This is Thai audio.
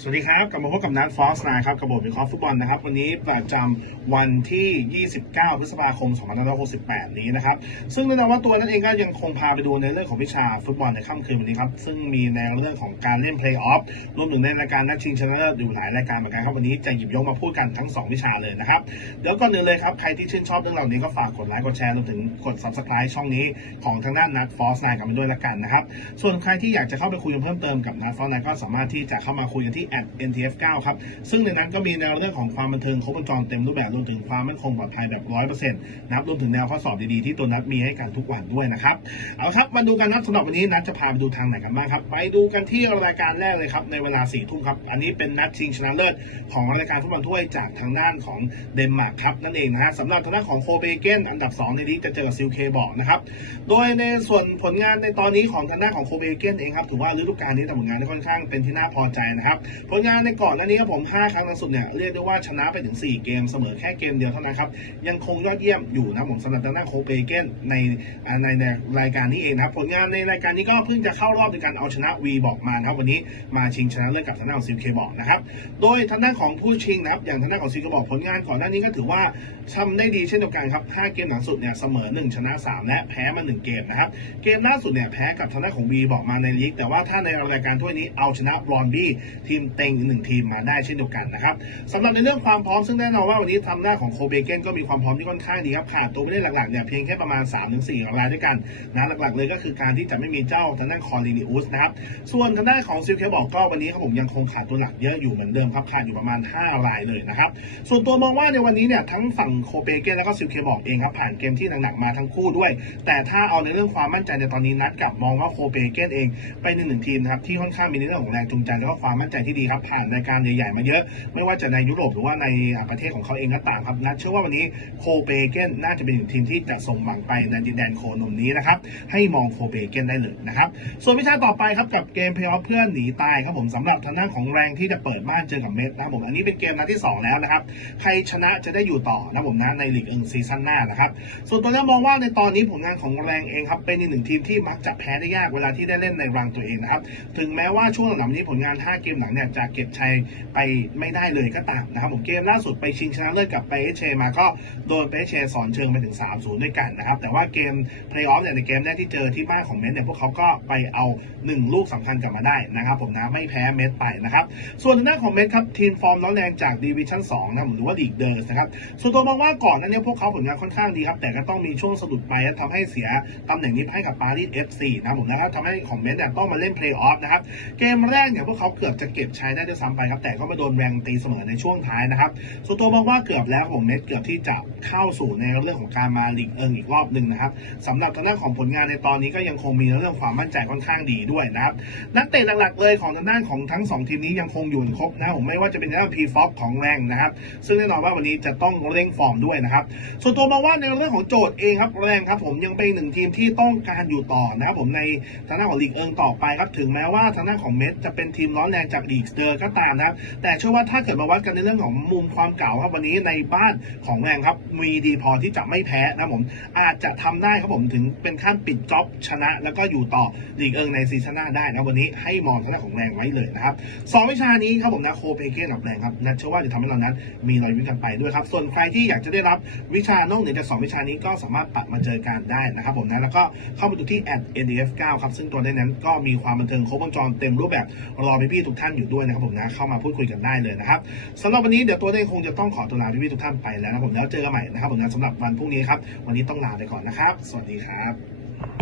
สวัสดีครับ กลับมาพบกับนัทฟอสนะครับกับบทวิเคราะห์ฟุตบอลนะครับ วันนี้ประจำวันที่ 29 พฤษภาคม 2568 นี้นะครับ ซึ่งแน่นอนว่าตัวนั้นเองก็ยังคงพาไปดูในเรื่องของวิชาฟุตบอลในค่ำคืนวันนี้ครับ ซึ่งมีในเรื่องของการเล่นเพลย์ออฟรวมถึงในรายการนัดชิงชนะเลิศอยู่หลายรายการเหมือนกันครับ วันนี้จะหยิบยกมาพูดกันทั้ง 2 วิชาเลยนะครับเดี๋ยวก่อนอื่นเลยครับ ใครที่ชื่นชอบเรื่องเหล่านี้ก็ฝากกดไลค์ กดแชร์รวมถึงกด subscribe ช่องนี้ของทางด้านนัดฟอสไนกันมาด้วยละกันนะครับ ส่วนใครที่อยากจะเข้าไปคุยเพิ่มเติมกับนัดฟอสไนก็สามารถที่จะเข้ามาคุยกันที่ @ntf9 ครับ ซึ่งในนั้นก็มีแนวเรื่องของความบันเทิงครบวงจรเต็มรูปแบบรวมถึงความมั่นคงปลอดภัยแบบ 100%นะครับรวมถึงแนวข้อสอบดีๆ ที่ตัวนัดมีให้กันทุกวันด้วยนะครับ เอาครับมาดูกันนัดสำหรับวันนี้นัดจะพาไปดูทางไหนกันบ้างครับ ไปดูกันที่รายการแรกเลยครับในเวลา4ทุ่มครับ อันนี้เป็นนัดชิงชนะเลิศของรายการฟุตบอลถ้วยจากทางด้านของเดนมาร์กครับนั่นเองนะฮะสำหรับทางด้านของโคเปนเกนอันดับ 2 ในลีกจะเจอกับซิลเคบอกนะครับ โดยในส่วนผลงานในตอนนี้ของทางด้านของโคเปนเกนเองครับถือว่าฤดูกาลนี้ผลงานได้ค่อนข้างเป็นที่น่าพอใจนะครับผลงานในก่อนหน้านี้ครับผม 5 ครั้งล่าสุดเนี่ยเรียกได้ว่าชนะไปถึง 4 เกมเสมอแค่เกมเดียวเท่านั้นครับ ยังคงยอดเยี่ยมอยู่นะผมสำหรับทางด้าโคเปเกนในในในรายการนี้เองนะผลงานในรายการนี้ก็เพิ่งจะเข้ารอบในการเอาชนะวีบอกมานะครับวันนี้มาชิงชนะเลิศกับทางด้านของซิลเคบอกนะครับโดยทางด้านของผู้ชิงนะครับอย่างทางด้านของซิลเคบอกผลงานก่อนหน้านี้ก็ถือว่าทำได้ดีเช่นเดียวกันครับ 5 เกมหลังสุดเนี่ยเสมอ 1 ชนะ 3 และแพ้มา 1 เกมนะครับ เกมล่าสุดเนี่ยแพ้กับทางด้านของวีบอกมาในลีกแต่ว่าถ้าในรายการถ้วยนี้เอาชนะบรอนบี้ทีมเต็งอีกหนึ่งทีมมาได้เช่นเดียวกันนะครับสำหรับในเรื่องความพร้อมซึ่งแน่นอนว่าวันนี้ทำหน้าของโคเบเกนก็มีความพร้อมที่ค่อนข้างดีครับขาดตัวผู้เล่นหลักๆเนี่ยเพียงแค่ประมาณ 3-4รายด้วยกันนะหลักๆเลยก็คือการที่จะไม่มีเจ้าทางด้านคอร์ลินิอุสนะครับส่วนทางด้านของซิลเคบอกก็วันนี้ครับผมยังคงขาดตัวหลักเยอะอยู่เหมือนเดิมครับขาดอยู่ประมาณ 5 รายเลยนะครับส่วนตัวมองว่าในวันนี้เนี่ยทั้งฝั่งโคเปเกนแล้วก็ซิลเคบอกเองครับผ่านเกมที่หนักๆมาทั้งคู่ด้วย แต่ถ้าเอาในเรื่องความมั่นใจในตอนนี้นัดกับมองว่าโคเปเกนเองไปหนึ่งหนึ่งทีมนะครับที่ค่อนข้างมีในเรื่องของแรงจูงใจแล้วก็ความมั่นใจที่ดีครับผ่านรายการใหญ่ๆมาเยอะ ไม่ว่าจะในยุโรปหรือว่าในประเทศของเขาเองก็ตามครับนัดเชื่อว่าวันนี้โคเปเกนน่าจะเป็นหนึ่งทีมที่จะส่งหวังไปในดินแดนโคนมนี้นะครับให้มองโคเปเกนได้เลยนะครับส่วนวิชาต่อไปครับกับเกมเพลย์ออฟเพื่อนหนีตายครับผมสำหรับทางด้านของแรงที่จะเปิดบ้านเจอกับเมสนะผมอันนี้เป็นเกมนัดที่สองแล้วนะครับใครชนะจะได้อยู่ต่อนะผมนะในลีกเอิงซีซั่นหน้านะครับส่วนตัวนี้มองว่าในตอนนี้ผลงานของแรงเองครับเป็นอีกหนึ่งทีมที่มักจะแพ้ได้ยากเวลาที่ได้เล่นในรังตัวเองนะครับถึงแม้ว่าช่วงหลังๆนี้ผลงาน 5 เกมหลังเนี่ยจะเก็บชัยไปไม่ได้เลยก็ตามนะครับผมเกมล่าสุดไปชิงชนะเลิศกับไปเอเชมาก็โดนไปเอเชสอนเชิงไปถึง 3-0 ด้วยกันนะครับ แต่ว่าเกมเพลย์ออฟเนี่ยในเกมแรกที่เจอที่บ้านของเมสเนี่ยพวกเขาก็ไปเอา 1 ลูกสำคัญกลับมาได้นะครับผมนะไม่แพ้เมสไปนะครับ ส่วนทางด้านของเมสครับทีมฟอร์มร้อนแรงจากดีวิชั่น2นะหรือว่าลีกเดอร์สนะครับส่วนตัวมองว่าก่อนนั้นเนี่ยพวกเขาผลงานค่อนข้างดีครับแต่ก็ต้องมีช่วงสะดุดไปและทำให้เสียตำแหน่งนี้ให้กับปารีส FC นะผมนะครับทำให้ของเมสเนี่ยต้องมาเล่นเพลย์ออฟนะครับเกมแรกเนี่ยพวกเขาเกือบจะเก็บชัยได้ด้วยซ้ำไปครับ แต่ก็มาโดนแรงตีเสมอในช่วงท้ายนะครับส่วนตัวมองว่าเกือบแล้วของเมสเกือบที่จะเข้าสู่ในเรื่องของการมาลีกเอิงอีกรอบหนึ่งนะครับสำหรับทางด้านของผลงานในตอนนี้ก็ยังคงมีเรื่องความมั่นใจค่อนข้างดีด้วยนะครับนักเตะหลักๆเลยของทางด้านของทั้งสองทีมนี้ยังคงอยู่ครบนะผมไม่ว่าจะเป็นด้านพีฟ็อปของแรงนะครับ ซึ่งแน่นอนว่าวันนี้จะต้องเร่งฟอร์มด้วยนะครับ ส่วนตัวมองว่าในเรื่องของโจทย์เองครับแรงครับผมยังเป็นหนึ่งทีมที่ต้องการอยู่ต่อนะครับผมในทางด้านของลีกเอิงต่อไปครับถึงแม้ว่าทางด้านของเมสจะเป็นทีมร้อนแรงจากลีกเดอร์ก็ตามนะครับ แต่เชื่อว่าถ้าเกิดมาวัดกันในเรื่องของมุมความเก่าครับวันนี้ในบ้านของแรงครับมีดีพอที่จะไม่แพ้นะผมอาจจะทำได้ครับผมถึงเป็นขั้นปิดจ็อบชนะ แล้วก็อยู่ต่อลีกเอิงในซีซั่นหน้าได้นะวันนี้ให้มองทางด้านของแรงไว้เลยนะครับสองวิชานี้ครับผมนะโคเปเกนกับแรงครับนะเชื่อว่าจะทำให้เรานั้นมีรอยยิ้มกันไปด้วยครับ ส่วนใครที่อยากจะได้รับวิชานอกเหนือจากสองวิชานี้ก็สามารถปัดมาเจอกันได้นะครับผมนะแล้วก็เข้ามาดูที่ @ndf9 ครับซึ่งตัวในนั้นก็มีความบันเทิงครบวงจรเต็มรูปแบบรอพี่ๆทุกท่านอยู่ด้วยนะครับผมนะเข้ามาพูดคุยกันได้เลยนะครับสำหรับวันนี้เดี๋ยวตัวเองคงจะต้องขอตัวลาพี่ๆทุกท่านไปแล้วนะผมแล้วเจอกันใหม่นะครับผมนะสำหรับวันพรุ่งนี้ครับวันนี้ต้องลาไปก่อนนะครับ สวัสดีครับ